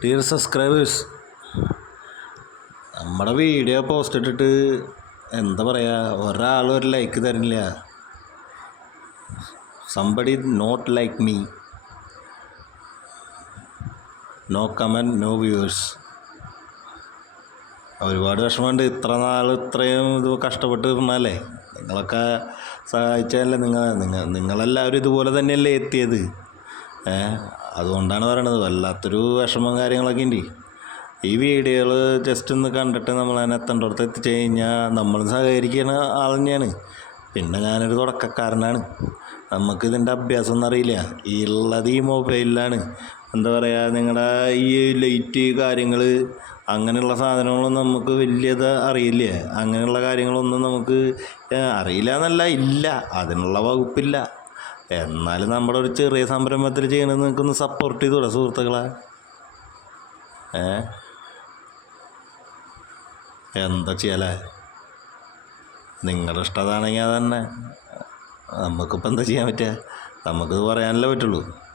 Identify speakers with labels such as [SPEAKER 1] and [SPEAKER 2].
[SPEAKER 1] Dear subscribers നമ്മുടെ video post ഇട്ടിട്ട് എന്താ പറയുക ഒരാൾ ഒരു ലൈക്ക് തരുന്നില്ല. Somebody not like me no comment no viewers ഒരുപാട് വിഷമമുണ്ട്. ഇത്ര നാൾ ഇത്രയും ഇത് കഷ്ടപ്പെട്ട് ഇരുന്നല്ലേ നിങ്ങളൊക്കെ സഹായിച്ചതല്ലേ നിങ്ങൾ നിങ്ങൾ നിങ്ങളെല്ലാവരും ഇതുപോലെ തന്നെയല്ലേ എത്തിയത്? അതുകൊണ്ടാണ് പറയണത്. വല്ലാത്തൊരു വിഷമം കാര്യങ്ങളൊക്കെ ഉണ്ട് ഈ വീഡിയോകൾ ജസ്റ്റ് ഒന്ന് കണ്ടിട്ട് നമ്മൾ അതിനെ എത്തേണ്ടടുത്ത് എത്തിച്ചു കഴിഞ്ഞാൽ നമ്മൾ സഹകരിക്കുന്ന ആൾ തന്നെയാണ്. പിന്നെ ഞാനൊരു തുടക്കക്കാരനാണ്. നമുക്ക് ഇതിന്റെ അഭ്യാസം ഒന്നും അറിയില്ല. ഈ ഉള്ളത് ഈ മൊബൈലിലാണ്. എന്താ പറയുക നിങ്ങളുടെ ഈ ലൈറ്റ് കാര്യങ്ങൾ അങ്ങനെയുള്ള സാധനങ്ങളൊന്നും നമുക്ക് വലിയത് അറിയില്ല. അങ്ങനെയുള്ള കാര്യങ്ങളൊന്നും നമുക്ക് അറിയില്ല എന്നല്ല ഇല്ല. അതിനുള്ള വകുപ്പില്ല. എന്നാലും നമ്മുടെ ഒരു ചെറിയ സംരംഭത്തിൽ ചെയ്യണത് നിങ്ങൾക്കൊന്ന് സപ്പോർട്ട് ചെയ്തൂടെ സുഹൃത്തുക്കളെ? ഏ? എന്താ ചെയ്യലേ? നിങ്ങളുടെ ഇഷ്ടതാണെങ്കിൽ അതന്നെ. നമുക്കിപ്പോൾ എന്താ ചെയ്യാൻ പറ്റുക? നമുക്കിത് പറയാനല്ലേ പറ്റുള്ളൂ.